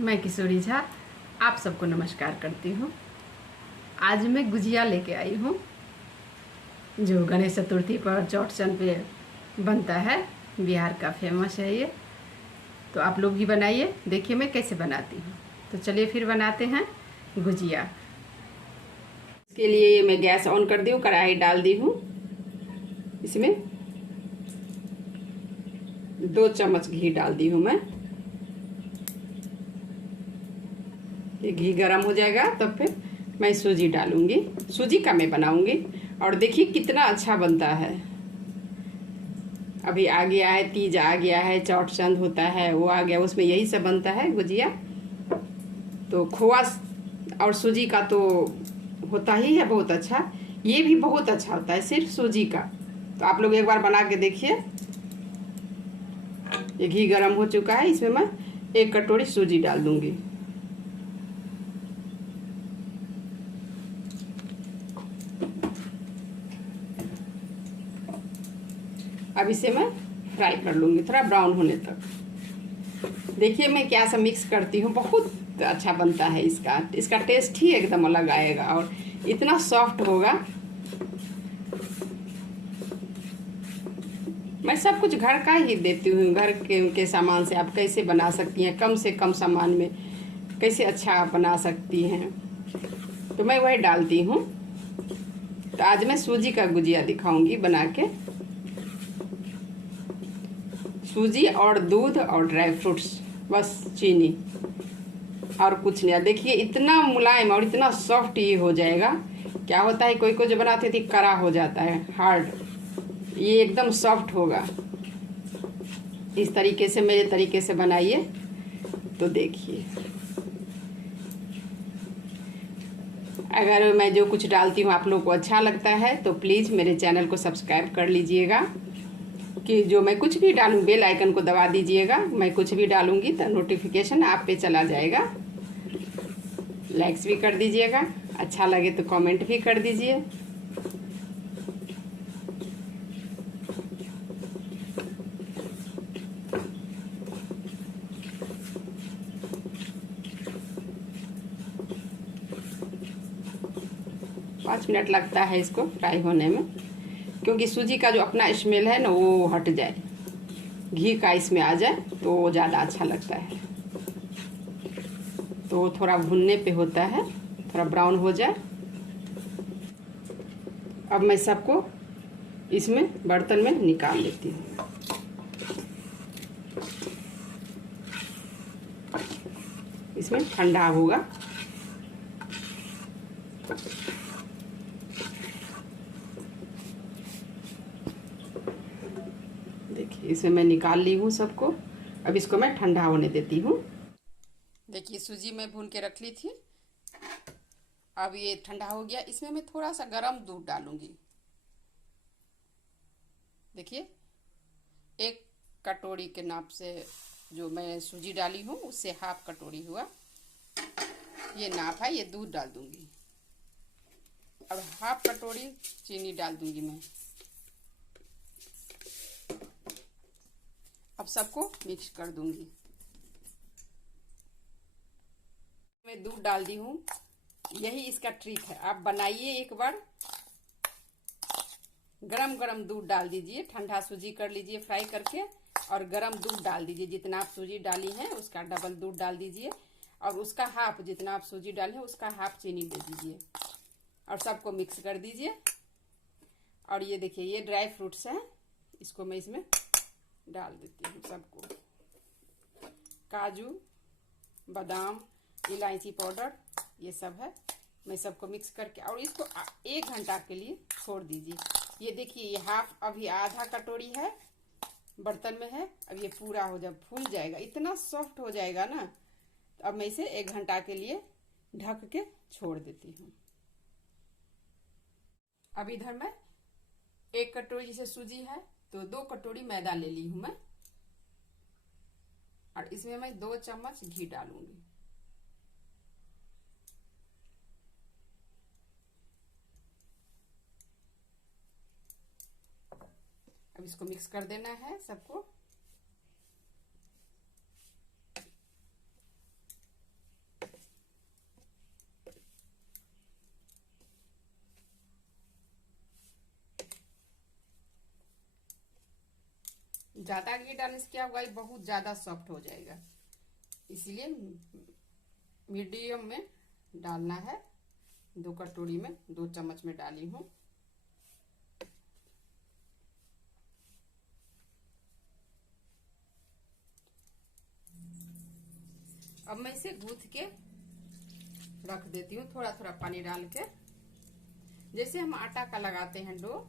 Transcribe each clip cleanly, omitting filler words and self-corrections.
मैं किशोरी झा आप सबको नमस्कार करती हूँ। आज मैं गुजिया लेके आई हूँ जो गणेश चतुर्थी पर चौड़चन पे बनता है। बिहार का फेमस है ये, तो आप लोग भी बनाइए। देखिए मैं कैसे बनाती हूँ। तो चलिए फिर बनाते हैं गुजिया। इसके लिए मैं गैस ऑन कर दी हूँ, कढ़ाई डाल दी हूँ। इसमें 2 चम्मच घी डाल दी हूँ मैं। ये घी गरम हो जाएगा तब फिर मैं सूजी डालूंगी। सूजी का मैं बनाऊंगी और देखिए कितना अच्छा बनता है। अभी आ गया है, तीज आ गया है, चौड़चंद होता है, वो आ गया, उसमें यही सब बनता है गुजिया। तो खोआ और सूजी का तो होता ही है बहुत अच्छा। ये भी बहुत अच्छा होता है सिर्फ सूजी का। तो आप लोग एक बार बना के देखिए। ये घी गरम हो चुका है, इसमें मैं 1 कटोरी सूजी डाल दूंगी। अब इसे मैं फ्राई कर लूँगी थोड़ा ब्राउन होने तक। देखिए मैं क्या सा मिक्स करती हूँ, बहुत अच्छा बनता है। इसका टेस्ट ही एकदम अलग आएगा और इतना सॉफ्ट होगा। मैं सब कुछ घर का ही देती हूँ। घर के सामान से आप कैसे बना सकती हैं, कम से कम सामान में कैसे अच्छा बना सकती हैं, तो मैं वही डालती हूँ। तो आज मैं सूजी का गुजिया दिखाऊंगी बना के। सूजी और दूध और ड्राई फ्रूट्स, बस चीनी और कुछ नहीं। देखिए इतना मुलायम और इतना सॉफ्ट ये हो जाएगा। क्या होता है कोई जो बनाते थे कड़ा हो जाता है, हार्ड, ये एकदम सॉफ्ट होगा। इस तरीके से मेरे तरीके से बनाइए तो देखिए। अगर मैं जो कुछ डालती हूँ आप लोग को अच्छा लगता है तो प्लीज़ मेरे चैनल को सब्सक्राइब कर लीजिएगा। कि जो मैं कुछ भी डालूँ बेल आइकन को दबा दीजिएगा। मैं कुछ भी डालूँगी तो नोटिफिकेशन आप पे चला जाएगा। लाइक्स भी कर दीजिएगा, अच्छा लगे तो कमेंट भी कर दीजिए। पाँच मिनट लगता है इसको फ्राई होने में, क्योंकि सूजी का जो अपना स्मेल है ना वो हट जाए, घी का इसमें आ जाए तो वो ज़्यादा अच्छा लगता है। तो थोड़ा भुनने पे होता है, थोड़ा ब्राउन हो जाए। अब मैं सबको इसमें बर्तन में निकाल लेती हूँ। इसमें ठंडा होगा। देखिए इसे मैं निकाल ली हूँ सबको। अब इसको मैं ठंडा होने देती हूँ। देखिए सूजी मैं भून के रख ली थी। अब ये ठंडा हो गया। इसमें मैं थोड़ा सा गर्म दूध डालूंगी। देखिए 1 कटोरी के नाप से जो मैं सूजी डाली हूँ उससे हाफ कटोरी हुआ, ये नाप है। ये दूध डाल दूंगी। अब हाफ कटोरी चीनी डाल दूंगी मैं। अब सबको मिक्स कर दूंगी। मैं दूध डाल दी हूँ। यही इसका ट्रिक है, आप बनाइए एक बार। गरम गरम दूध डाल दीजिए, ठंडा सूजी कर लीजिए फ्राई करके, और गरम दूध डाल दीजिए। जितना आप सूजी डाली है उसका डबल दूध डाल दीजिए, और उसका हाफ, जितना आप सूजी डाली है उसका हाफ चीनी दे दीजिए, और सबको मिक्स कर दीजिए। और ये देखिए ये ड्राई फ्रूट्स हैं, इसको मैं इसमें डाल देती हूँ सबको। काजू, बादाम, इलायची पाउडर, ये सब है। मैं सबको मिक्स करके और इसको 1 घंटा के लिए छोड़ दीजिए। ये देखिए ये हाफ, अभी आधा कटोरी है बर्तन में है। अब ये पूरा हो जब फूल जाएगा, इतना सॉफ्ट हो जाएगा ना, तो अब मैं इसे 1 घंटा के लिए ढक के छोड़ देती हूँ। अब इधर मैं 1 कटोरी जैसे सूजी है तो 2 कटोरी मैदा ले ली हूँ मैं, और इसमें मैं 2 चम्मच घी डालूंगी। अब इसको मिक्स कर देना है सबको। ज़्यादा घी डालने से क्या होगा, ये बहुत ज़्यादा सॉफ्ट हो जाएगा, इसीलिए मीडियम में डालना है। 2 कटोरी में 2 चम्मच में डाली हूँ। अब मैं इसे गूंथ के रख देती हूँ, थोड़ा थोड़ा पानी डाल के। जैसे हम आटा का लगाते हैं डो,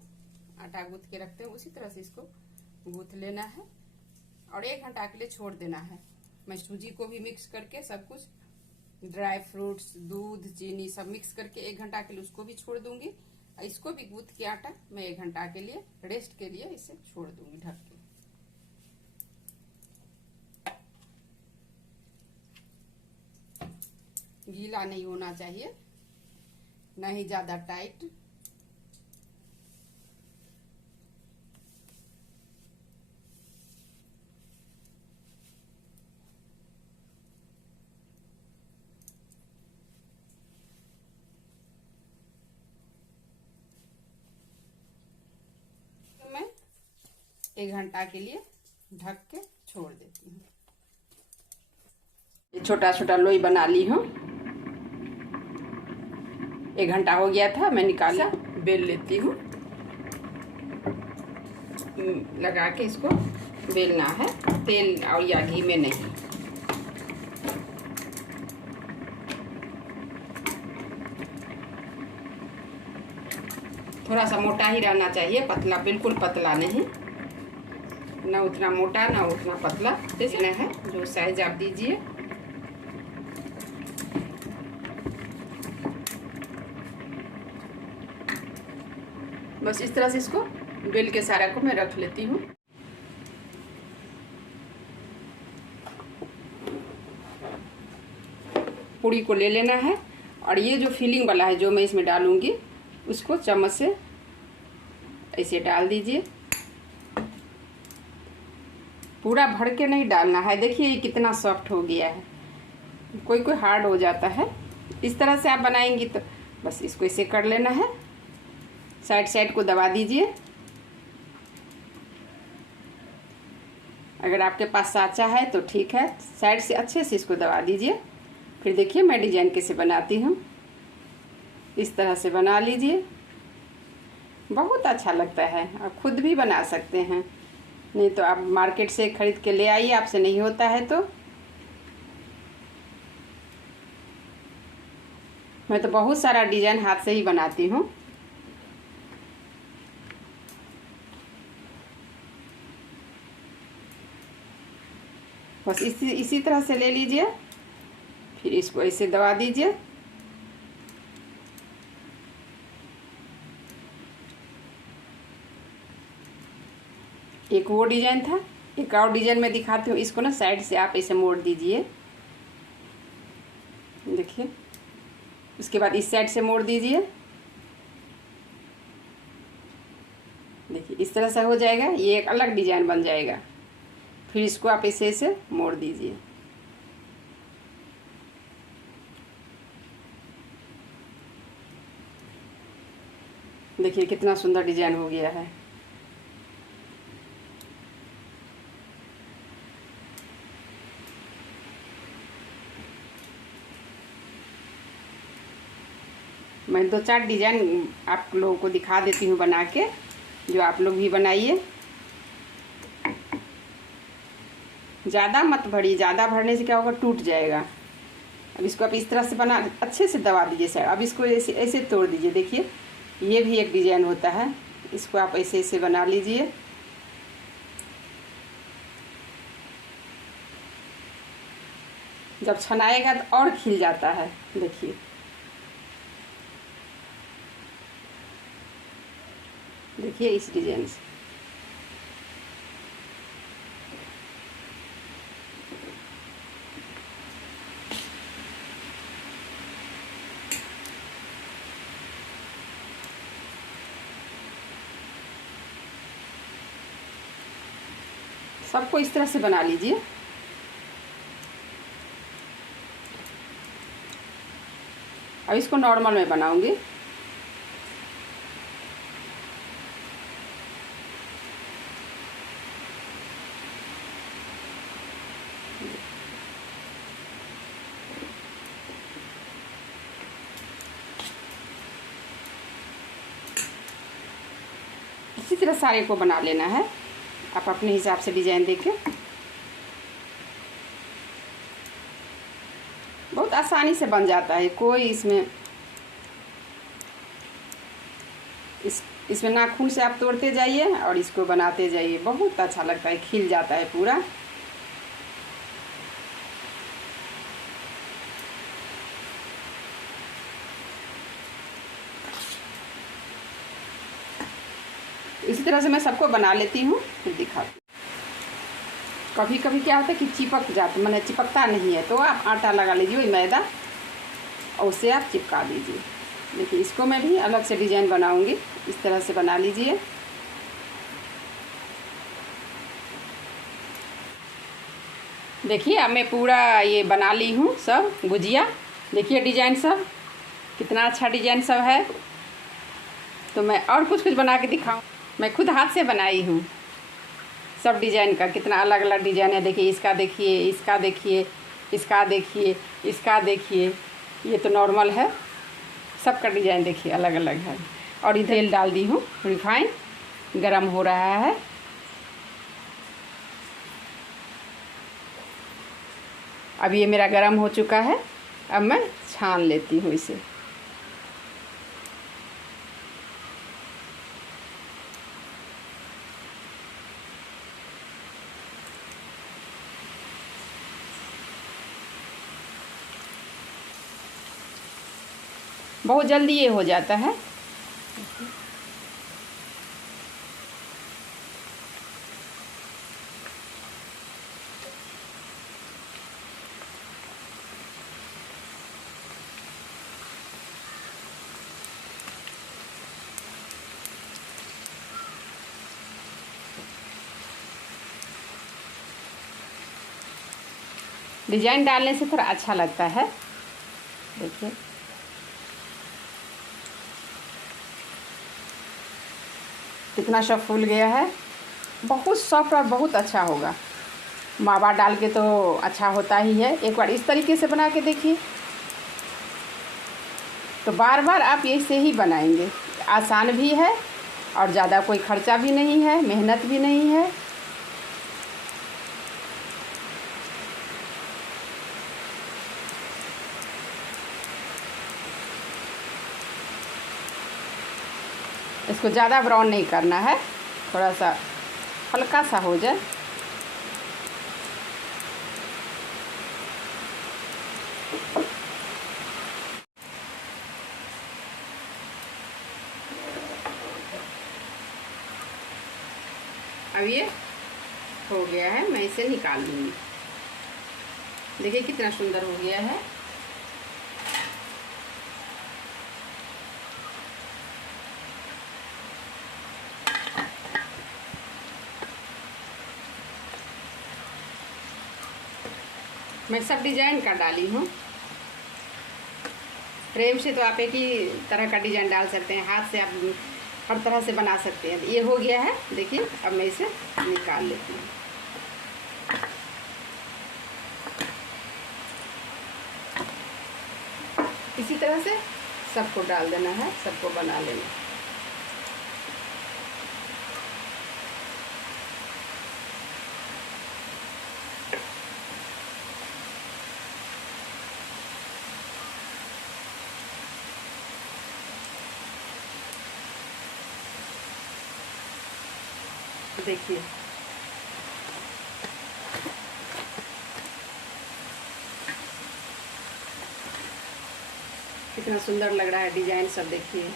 आटा गूंथ के रखते हैं, उसी तरह से इसको गूंथ लेना है और 1 घंटा के लिए छोड़ देना है। मैं सूजी को भी मिक्स करके सब कुछ, ड्राई फ्रूट्स, दूध, चीनी सब मिक्स करके 1 घंटा के लिए उसको भी छोड़ दूंगी। इसको भी गूंथ के आटा मैं 1 घंटा के लिए रेस्ट के लिए इसे छोड़ दूंगी ढक के। गीला नहीं होना चाहिए, ना ही ज्यादा टाइट। तो मैं 1 घंटा के लिए ढक के छोड़ देती हूँ। ये छोटा छोटा लोई बना ली हूँ। 1 घंटा हो गया था, मैं निकाला, बेल लेती हूँ। लगा के इसको बेलना है, तेल और या घी में नहीं। थोड़ा सा मोटा ही रहना चाहिए, पतला बिल्कुल पतला नहीं, ना उतना मोटा ना उतना पतला, जैसे है जो साइज आप दीजिए। बस इस तरह से इसको बेल के सारा को मैं रख लेती हूँ। पूरी को ले लेना है और ये जो फिलिंग वाला है जो मैं इसमें डालूंगी, उसको चम्मच से ऐसे डाल दीजिए। पूरा भर के नहीं डालना है। देखिए ये कितना सॉफ्ट हो गया है, कोई कोई हार्ड हो जाता है। इस तरह से आप बनाएंगी तो बस इसको ऐसे कर लेना है। साइड साइड को दबा दीजिए। अगर आपके पास साँचा है तो ठीक है, साइड से अच्छे से इसको दबा दीजिए। फिर देखिए मैं डिजाइन कैसे बनाती हूँ। इस तरह से बना लीजिए, बहुत अच्छा लगता है। आप खुद भी बना सकते हैं, नहीं तो आप मार्केट से खरीद के ले आइए, आपसे नहीं होता है तो। मैं तो बहुत सारा डिजाइन हाथ से ही बनाती हूँ। बस इसी तरह से ले लीजिए, फिर इसको ऐसे दबा दीजिए। एक वो डिजाइन था, एक और डिजाइन में दिखाती हूँ। इसको ना साइड से आप ऐसे मोड़ दीजिए, देखिए। उसके बाद इस साइड से मोड़ दीजिए, देखिए इस तरह से हो जाएगा। ये एक अलग डिजाइन बन जाएगा। फिर इसको आप ऐसे ऐसे मोड़ दीजिए। देखिए कितना सुंदर डिजाइन हो गया है। मैं 2-4 डिजाइन आप लोगों को दिखा देती हूँ बना के, जो आप लोग भी बनाइए। ज़्यादा मत भरिए, ज़्यादा भरने से क्या होगा, टूट जाएगा। अब इसको आप इस तरह से बना, अच्छे से दबा दीजिए सर। अब इसको ऐसे ऐसे तोड़ दीजिए। देखिए ये भी एक डिजाइन होता है, इसको आप ऐसे ऐसे बना लीजिए। जब छनाएगा तो और खिल जाता है। देखिए देखिए इस डिजाइन से। सबको इस तरह से बना लीजिए। अब इसको नॉर्मल में बनाऊंगी। इसी तरह सारे को बना लेना है, आप अपने हिसाब से डिजाइन देखें। बहुत आसानी से बन जाता है, कोई इसमें नाखून से आप तोड़ते जाइए और इसको बनाते जाइए, बहुत अच्छा लगता है, खिल जाता है पूरा। इसी तरह से मैं सबको बना लेती हूँ, फिर दिखाती हूँ। कभी कभी क्या होता है कि चिपक जाता, मैंने चिपकता नहीं है, तो आप आटा लगा लीजिए, वही मैदा, और उससे आप चिपका दीजिए। देखिए इसको मैं भी अलग से डिजाइन बनाऊंगी, इस तरह से बना लीजिए। देखिए अब मैं पूरा ये बना ली हूँ सब गुजिया। देखिए डिजाइन सब कितना अच्छा डिजाइन सब है। तो मैं और कुछ बना के दिखाऊँ। मैं खुद हाथ से बनाई हूँ सब डिजाइन का, कितना अलग अलग डिजाइन है। देखिए इसका, देखिए इसका, देखिए इसका, देखिए इसका, देखिए ये तो नॉर्मल है, सबका डिजाइन देखिए अलग अलग है। और ये तेल डाल दी हूँ, रिफाइन गरम हो रहा है। अब ये मेरा गरम हो चुका है, अब मैं छान लेती हूँ इसे। बहुत जल्दी ये हो जाता है। डिजाइन डालने से थोड़ा अच्छा लगता है। देखिए कितना सब फूल गया है, बहुत सॉफ्ट और बहुत अच्छा होगा। मावा डाल के तो अच्छा होता ही है। एक बार इस तरीके से बना के देखिए, तो बार बार आप ऐसे ही बनाएंगे। आसान भी है और ज़्यादा कोई खर्चा भी नहीं है, मेहनत भी नहीं है। इसको ज़्यादा ब्राउन नहीं करना है, थोड़ा सा हल्का सा हो जाए। अब ये हो गया है, मैं इसे निकाल लूँगी। देखिए कितना सुंदर हो गया है। मैं सब डिजाइन का डाली हूँ। फ्रेम से तो आप एक ही तरह का डिजाइन डाल सकते हैं, हाथ से आप हर तरह से बना सकते हैं। ये हो गया है, देखिए अब मैं इसे निकाल लेती हूँ। इसी तरह से सबको डाल देना है, सबको बना लेना। देखिए कितना सुंदर लग रहा है डिजाइन सब। देखिए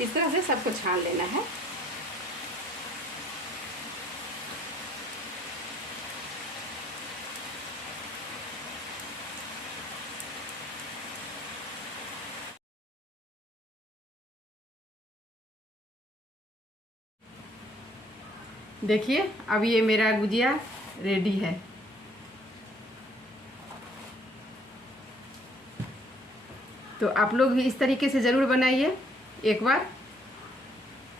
इस तरह से सबको छान लेना है। देखिए अब ये मेरा गुजिया रेडी है। तो आप लोग भी इस तरीके से ज़रूर बनाइए एक बार।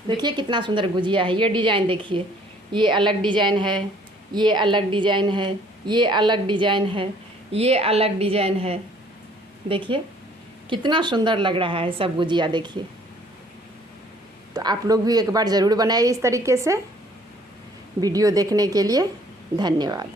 देखिए कितना सुंदर गुजिया है। ये डिज़ाइन देखिए, ये अलग डिज़ाइन है, ये अलग डिज़ाइन है, ये अलग डिज़ाइन है, ये अलग डिज़ाइन है। देखिए कितना सुंदर लग रहा है सब गुजिया, देखिए। तो आप लोग भी एक बार ज़रूर बनाइए इस तरीके से। वीडियो देखने के लिए धन्यवाद।